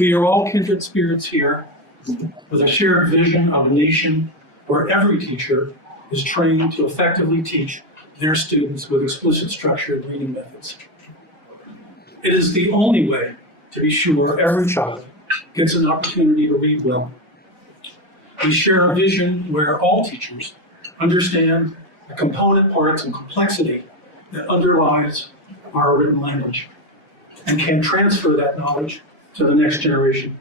We are all kindred spirits here with a shared vision of a nation where every teacher is trained to effectively teach their students with explicit structured reading methods. It is the only way to be sure every child gets an opportunity to read well. We share a vision where all teachers understand the component parts and complexity that underlies our written language and can transfer that knowledge to the next generation.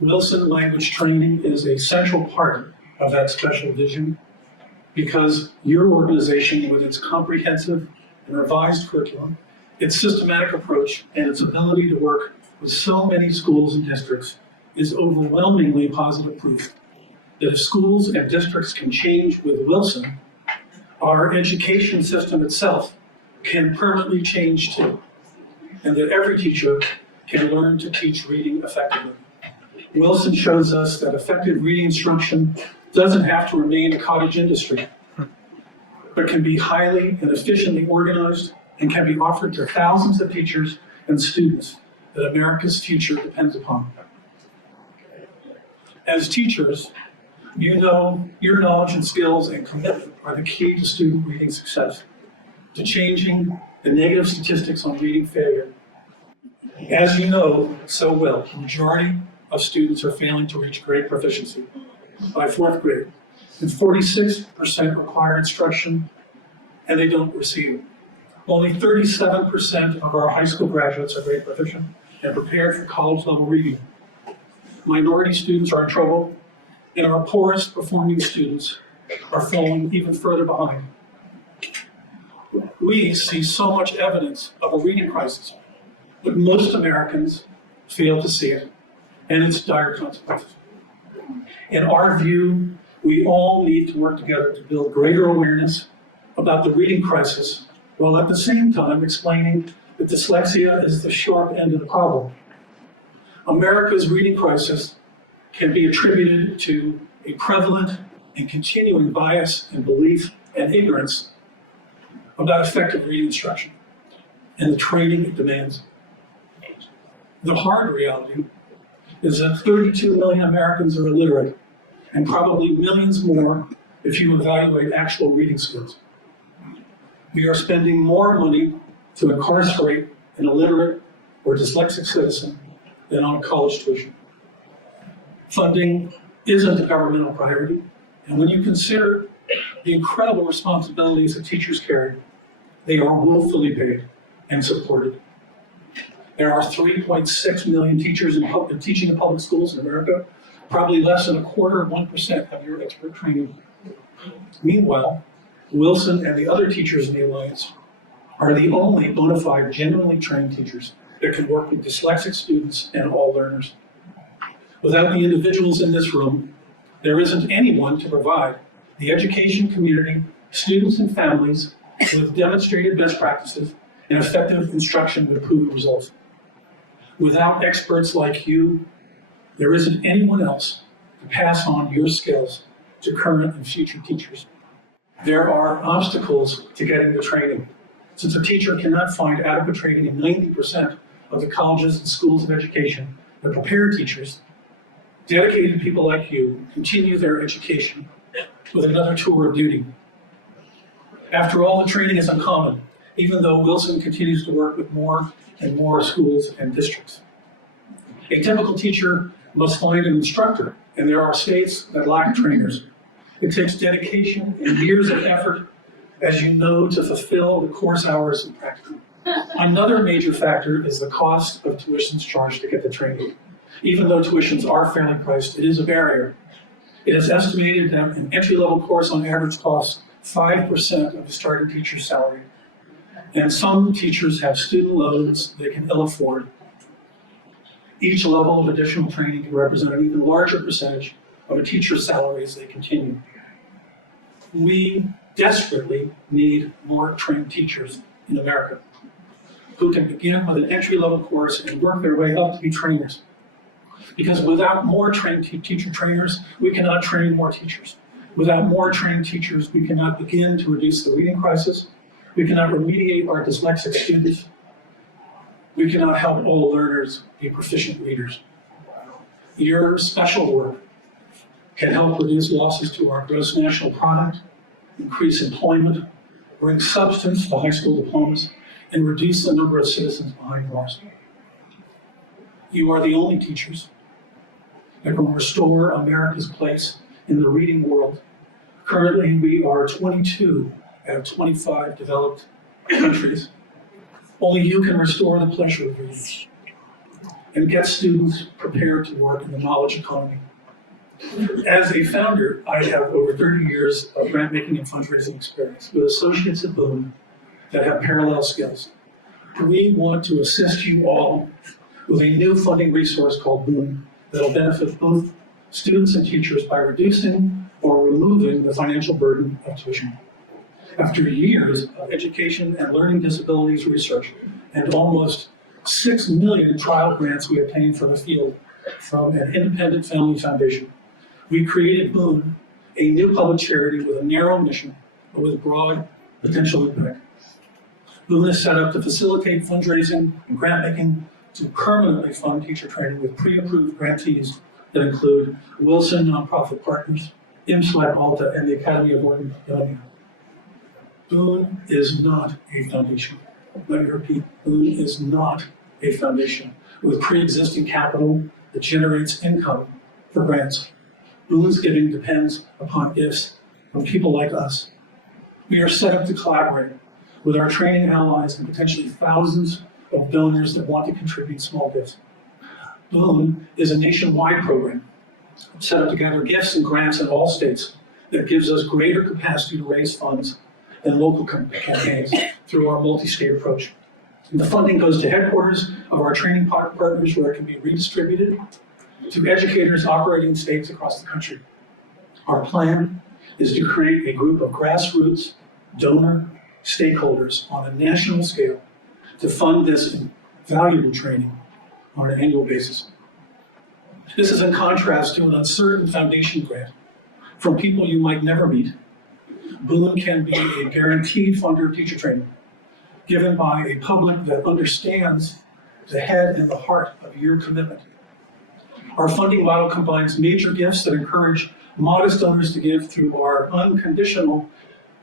Wilson language training is a central part of that special vision because your organization, with its comprehensive and revised curriculum, its systematic approach, and its ability to work with so many schools and districts, is overwhelmingly positive proof that if schools and districts can change with Wilson, our education system itself can permanently change too, and that every teacher can learn to teach reading effectively. Wilson shows us that effective reading instruction doesn't have to remain a cottage industry, but can be highly and efficiently organized and can be offered to thousands of teachers and students that America's future depends upon. As teachers, you know your knowledge and skills and commitment are the key to student reading success, to changing the negative statistics on reading failure. As you know so well, the majority of students are failing to reach grade proficiency by fourth grade, and 46% require instruction and they don't receive it. Only 37% of our high school graduates are grade proficient and prepared for college level reading. Minority students are in trouble, and our poorest performing students are falling even further behind. We see so much evidence of a reading crisis, but most Americans fail to see it and its dire consequences. In our view, we all need to work together to build greater awareness about the reading crisis, while at the same time explaining that dyslexia is the sharp end of the problem. America's reading crisis can be attributed to a prevalent and continuing bias and belief and ignorance about effective reading instruction and the training it demands. The hard reality is that 32 million Americans are illiterate, and probably millions more if you evaluate actual reading skills. We are spending more money to incarcerate an illiterate or dyslexic citizen than on college tuition. Funding isn't a governmental priority, and when you consider the incredible responsibilities that teachers carry, they are woefully paid and supported. There are 3.6 million teachers teaching in public schools in America. Probably less than 1% have your expert training. Meanwhile, Wilson and the other teachers in the Alliance are the only bona fide, genuinely trained teachers that can work with dyslexic students and all learners. Without the individuals in this room, there isn't anyone to provide the education community, students and families with demonstrated best practices and effective instruction with proven results. Without experts like you, there isn't anyone else to pass on your skills to current and future teachers. There are obstacles to getting the training. Since a teacher cannot find adequate training in 90% of the colleges and schools of education that prepare teachers, dedicated people like you continue their education with another tour of duty. After all, the training is uncommon, even though Wilson continues to work with more and more schools and districts. A typical teacher must find an instructor, and there are states that lack trainers. It takes dedication and years of effort, as you know, to fulfill the course hours in practice. Another major factor is the cost of tuitions charged to get the training. Even though tuitions are fairly priced, it is a barrier. It is estimated that an entry-level course on average costs 5% of a starting teacher's salary. And some teachers have student loans they can ill afford. Each level of additional training can represent an even larger percentage of a teacher's salary as they continue. We desperately need more trained teachers in America who can begin with an entry-level course and work their way up to be trainers. Because without more trained teacher trainers, we cannot train more teachers. Without more trained teachers, we cannot begin to reduce the reading crisis. We cannot remediate our dyslexic students. We cannot help all learners be proficient readers. Your special work can help reduce losses to our gross national product, increase employment, bring substance to high school diplomas, and reduce the number of citizens behind bars. You are the only teachers that can restore America's place in the reading world. Currently, we are 22 out of 25 developed countries. Only you can restore the pleasure of reading and get students prepared to work in the knowledge economy. As a founder, I have over 30 years of grant making and fundraising experience with associates at Boone that have parallel skills. We want to assist you all with a new funding resource called Boone that will benefit both students and teachers by reducing or removing the financial burden of tuition. After years of education and learning disabilities research and almost 6 million trial grants we obtained from the field from an independent family foundation, we created Boone, a new public charity with a narrow mission, but with broad potential impact. Boone is set up to facilitate fundraising and grant making to permanently fund teacher training with pre-approved grantees that include Wilson Nonprofit Partners, IMSLAC Alta, and the Academy of Oregon. Boone is not a foundation. Let me repeat, Boone is not a foundation with pre-existing capital that generates income for grants. Boone's giving depends upon gifts from people like us. We are set up to collaborate with our training allies and potentially thousands of donors that want to contribute small gifts. Boone is a nationwide program set up to gather gifts and grants in all states that gives us greater capacity to raise funds than local campaigns through our multi-state approach. And the funding goes to headquarters of our training partners where it can be redistributed to educators operating in states across the country. Our plan is to create a group of grassroots donor stakeholders on a national scale to fund this valuable training on an annual basis. This is in contrast to an uncertain foundation grant from people you might never meet. Boone can be a guaranteed funder of teacher training, given by a public that understands the head and the heart of your commitment. Our funding model combines major gifts that encourage modest donors to give through our unconditional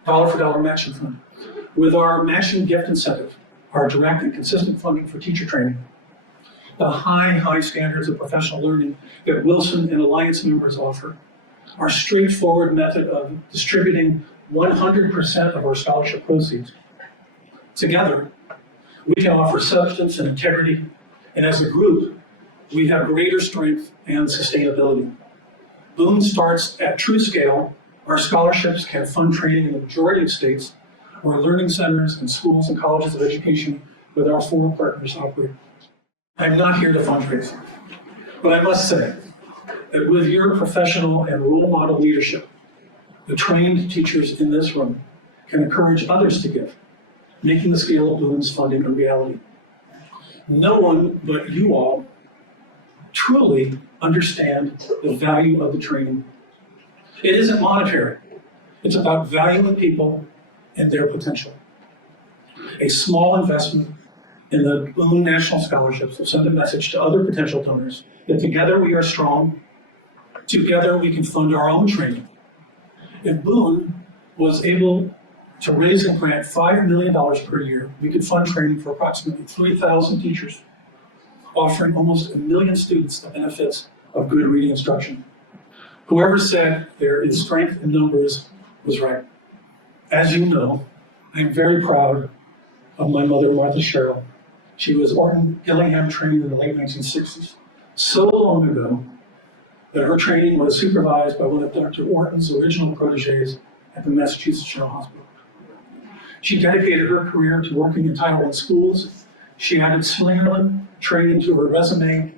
dollar-for-dollar matching fund, with our matching gift incentive, our direct and consistent funding for teacher training, the high standards of professional learning that Wilson and Alliance members offer, our straightforward method of distributing 100% of our scholarship proceeds. Together, we can offer substance and integrity, and as a group, we have greater strength and sustainability. Boone starts at true scale. Our scholarships can fund training in the majority of states where learning centers and schools and colleges of education with our 4 partners operate. I'm not here to fundraise, but I must say that with your professional and role model leadership, the trained teachers in this room can encourage others to give, making the scale of Boone's funding a reality. No one but you all truly understand the value of the training. It isn't monetary. It's about valuing people and their potential. A small investment in the Boone National Scholarships will send a message to other potential donors that together we are strong, together we can fund our own training. If Boone was able to raise and grant $5 million per year, we could fund training for approximately 3,000 teachers, offering almost 1 million students the benefits of good reading instruction. Whoever said there is strength in numbers was right. As you know, I'm very proud of my mother, Martha Sherrill. She was Orton Gillingham trained in the late 1960s, so long ago that her training was supervised by one of Dr. Orton's original proteges at the Massachusetts General Hospital. She dedicated her career to working in Title I schools. She added Sinclair training to her resume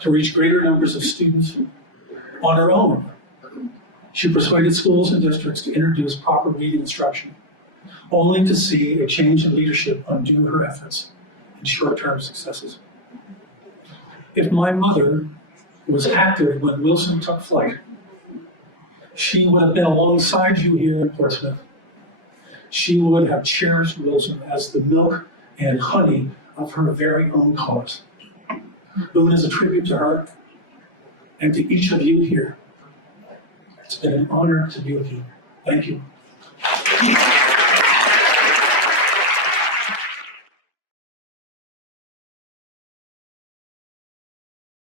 to reach greater numbers of students on her own. She persuaded schools and districts to introduce proper reading instruction, only to see a change in leadership undo her efforts and short-term successes. If my mother was active when Wilson took flight, she would have been alongside you here in Portsmouth. She would have cherished Wilson as the milk and honey of her very own cause. Boone is a tribute to her and to each of you here. It's been an honor to be with you. Thank you.